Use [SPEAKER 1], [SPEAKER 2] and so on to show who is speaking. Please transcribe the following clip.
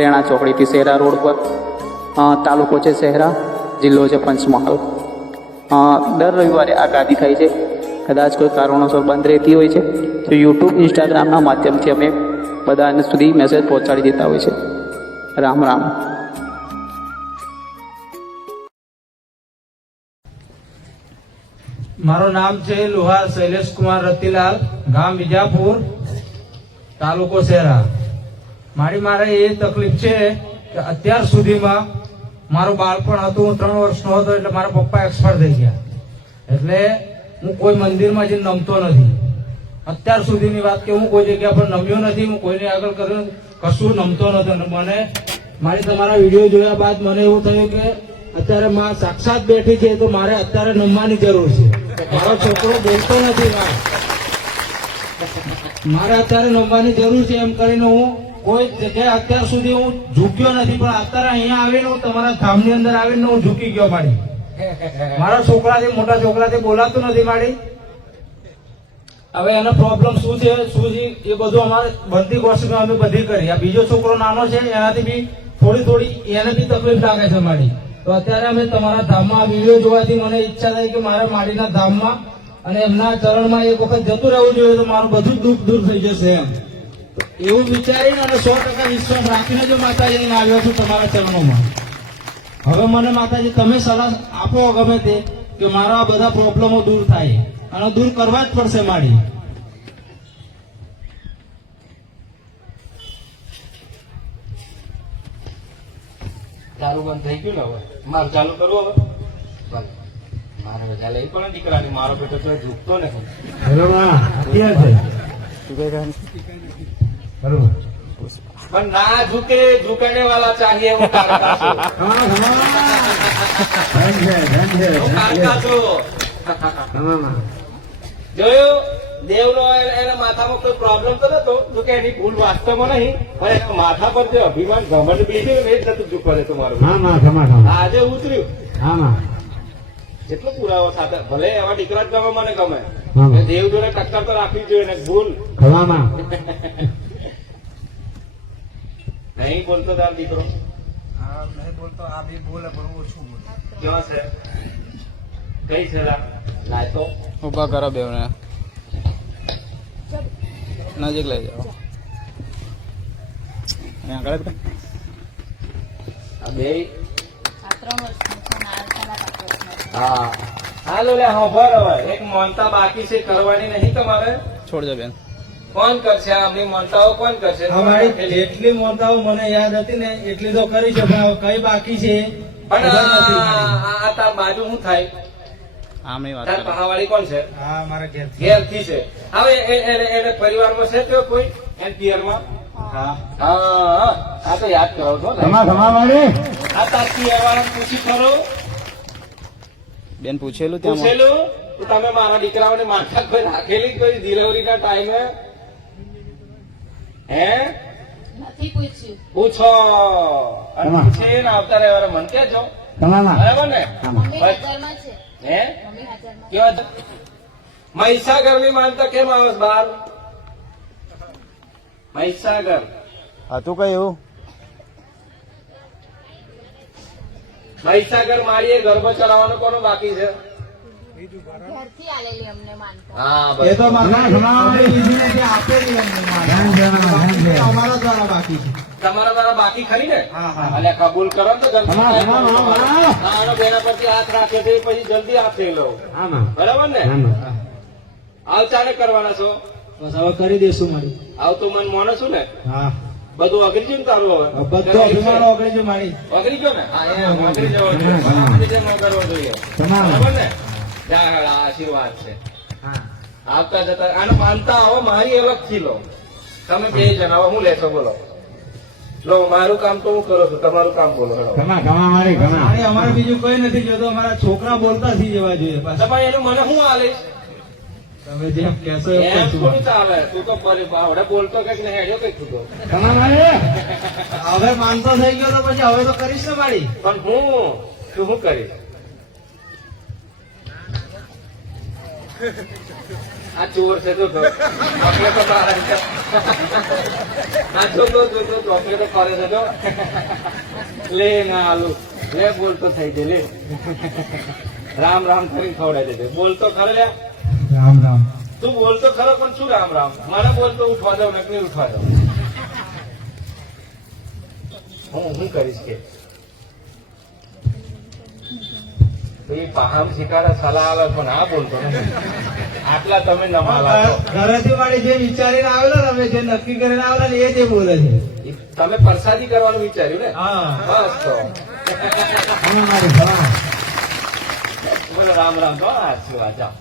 [SPEAKER 1] Rena ચોકડીથી Shehera road પર તાલુકો છે શહેરા, જિલ્લો છે પંચમહાલ. દર રવિવારે આ ગાદી થાય છે. કદાચ કોઈ કારણોસર બંધ રહેતી હોય છે, તો યુટ્યુબ, ઇન્સ્ટાગ્રામના માધ્યમથી અમે બધાને સુધી મેસેજ પહોંચાડી દેતા હોય છે. રામ રામ.
[SPEAKER 2] મારું નામ છે લોહાર શૈલેષ કુમાર રતિલાલ, ગામ વિજાપુર, તાલુકો શેરા મારી મારે એ તકલીફ છે કે અત્યાર સુધીમાં મારું બાળપણ હતું, હું ત્રણ વર્ષનો હતો એટલે મારા પપ્પા એક્સપાયર થઈ ગયા. એટલે હું કોઈ મંદિરમાં જઈને નમતો નથી. અત્યાર સુધીની વાત કે હું કોઈ જગ્યા પર નમ્યો નથી, હું કોઈને આગળ કર્યું કશું નમતો નથી. મને, મારી તમારા વીડિયો જોયા બાદ મને એવું થયું કે અત્યારે માં સાક્ષાત બેઠી છે તો મારે અત્યારે નમવાની જરૂર છે. મારો છોકરો બોલતો નથી મારે અત્યારે નમવાની જરૂર છે એમ કરીને હું કોઈ જગ્યાએ અત્યાર સુધી હું ઝૂક્યો નથી, પણ અત્યારે અહીંયા આવીને હું તમારા ગામની અંદર આવીને હું ઝૂકી ગયો મારી મારા છોકરાથી, મોટા છોકરાથી બોલાતું નથી મારી હવે એનો પ્રોબ્લેમ શું છે શું છે, એ બધું અમારે બધી કોશિશ અમે બધી કરી. આ બીજો છોકરો નાનો છે, એનાથી બી થોડી થોડી, એને બી તકલીફ લાગે છે મારી તો અત્યારે અમે તમારા ધામમાં વીડિયો જોવાથી મને ઈચ્છા થઈ કે મારે માડીના ધામમાં અને એમના ચરણમાં એક વખત જતું રહેવું જોઈએ તો મારું બધું દુઃખ દૂર થઈ જશે એમ. એવું વિચારીને અને સો ટકા વિશ્વાસ રાખીને જો માતાજીને આવ્યો છું તમારા ચરણોમાં. હવે મને માતાજી તમે સલાહ આપો ગમે તે કે મારા આ બધા પ્રોબ્લેમો દૂર થાય અને દૂર કરવા જ પડશે મારી.
[SPEAKER 3] ચાલુ બંધ થઈ ગયું ને હવે? મારે ચાલુ કરવું હવે? ભલે મારે રજા લઈ પણ દીકરાની મારો બેટો તો ઝૂકતો નથી.
[SPEAKER 2] બરોબર
[SPEAKER 3] પણ ના ઝુકે ઝૂકને વાળા ચાહીએ હું કારકા છું જોયું? દેવનો એને માથામાં કોઈ પ્રોબ્લેમ તો નતો. જો કે એની ભૂલ વાસ્તવમાં નહીં પણ એના માથા પર જે અભિમાન ઘમંડ બેસ્યું ને એ જ નતું ઝૂકવા દેતું મારું
[SPEAKER 2] હા માં ખમા ખમા
[SPEAKER 3] આજે ઉતર્યું.
[SPEAKER 2] હા
[SPEAKER 3] જેટલો પુરાવો થતા ભલે એવા દીકરા જ ગમે મને ગમે. દેવ જોડે ટક્કર તો રાખવી જોઈએ ને ભૂલ. નહીં બોલતો તાર દીકરો? ક્યાં છે? કઈ છે લા? લાય તો.
[SPEAKER 1] ઊભા કરો બેવને. નજીક લઈ જાઓ. અહીંયા આગળ
[SPEAKER 3] આ બે
[SPEAKER 4] આ આ.
[SPEAKER 3] હા. હાલો લે હા બરાબર એક મોનતા બાકી છે કરવાની નહીં તમારે.
[SPEAKER 1] છોડજો બેન.
[SPEAKER 3] કોણ કરશે? આમની મમતાઓ કોણ કરશે?
[SPEAKER 2] અમારી જેટલી મમતાઓ મને યાદ હતી ને એટલી તો કરી છે પણ કઈ બાકી છે
[SPEAKER 3] પણ આ તાર બાજુ શું થાય?
[SPEAKER 1] આમની વાત
[SPEAKER 3] પહાવાળી કોણ છે?
[SPEAKER 2] હા મારા ઘેર
[SPEAKER 3] ઘેરથી છે. હવે એને એને પરિવારમાં છે તો કોઈ? એન
[SPEAKER 2] હા.
[SPEAKER 3] હા આ તો યાદ કરો છો આ તાર પિયરવાળાને પૂછી ખરો.
[SPEAKER 1] બેન પૂછેલું ત્યાં
[SPEAKER 3] પૂછેલું? તમે મારા દીકરાઓને માથા કોઈ રાખેલી કોઈ ડિલિવરીના ટાઈમે? હે?
[SPEAKER 4] નથી પૂછ્યું.
[SPEAKER 3] પૂછો. અને પૂછે ને આવતા રહેવાના મન
[SPEAKER 2] કેજો
[SPEAKER 3] બરાબર ને? હે? કેવા? મહીસાગરની માનતા કેમ આવે છે બહાર મહીસાગર.
[SPEAKER 1] હતું કઈ એવું?
[SPEAKER 3] મહીસાગર મારીએ ગરબો ચલાવવાનો કોનો બાકી છે? તમારા દ્વારા બાકી ખરી ને?
[SPEAKER 2] હા, હા.
[SPEAKER 3] અને કબૂલ કરો તો જલ્દી
[SPEAKER 2] ખમા, ખમા, ખમા, ખમા.
[SPEAKER 3] હા, આનો બેના પરથી હાથ રાખે છે પછી જલ્દી આપી લો. બરાબર ને? આવ ચાલે કરવાના છો?
[SPEAKER 2] બસ હવે કરી દેશું મારી.
[SPEAKER 3] આવ તો મન મોને છું ને?
[SPEAKER 2] હા.
[SPEAKER 3] બધું અઘરી ગયું ને તારું હવે?
[SPEAKER 2] બધું અભિમાન ઓગળી છે મારી.
[SPEAKER 3] અઘરી ગયો ને? હા એ અઘરી જવો જોઈએ. બરાબર છે, ન? આ આશીર્વાદ છે.
[SPEAKER 2] હા.
[SPEAKER 3] આવતા જતા આને માનતા આવો મારી અલગથી લો. તમે બે જણા હું લેશો બોલો. લો મારું કામ તો હું કરું છું તમારું કામ બોલો
[SPEAKER 5] મારે
[SPEAKER 2] અમારે બીજું કઈ નથી જોતો અમારા છોકરા બોલતા થઈ જવા જોઈએ
[SPEAKER 3] તમારે એનું મને શું આલે?
[SPEAKER 2] તમે જેમ એમ
[SPEAKER 3] ચાલે. તું તો ફરી આવડે બોલતો કંઈક ને હેડ્યો કંઈક તું
[SPEAKER 2] હવે માનતો થઈ ગયો તો પછી હવે તો કરીશ ને મારી.
[SPEAKER 3] પણ હું? તું શું કરીશ? આ ચોર છે તો. આ જો તો જો તો કરે છે જો. લે ના આલુ. લે બોલતો થઈ જાય લે. રામ રામ કરી ખવડાવી દેજે. બોલતો ખરે લે.
[SPEAKER 2] રામ રામ.
[SPEAKER 3] તું બોલતો ખરો પણ શું રામ રામ? મને બોલતો ઉઠવા દઉં નકલી ઉઠવા દઉં. હું હું કરીશ કે? એ પહામ શિકારા સલાહ આવે પણ આ બોલતો આટલા તમે નમાલા
[SPEAKER 2] ઘરેથી વાળી જે વિચારીને આવેલો ને અમે જે નક્કી કરીને આવેલા ને એ જે બોલે છે.
[SPEAKER 3] તમે પ્રસાદી કરવાનું વિચાર્યું ને?
[SPEAKER 2] હા.
[SPEAKER 3] બસ તો. બોલો રામ રામ તો સાચી વાત જાઓ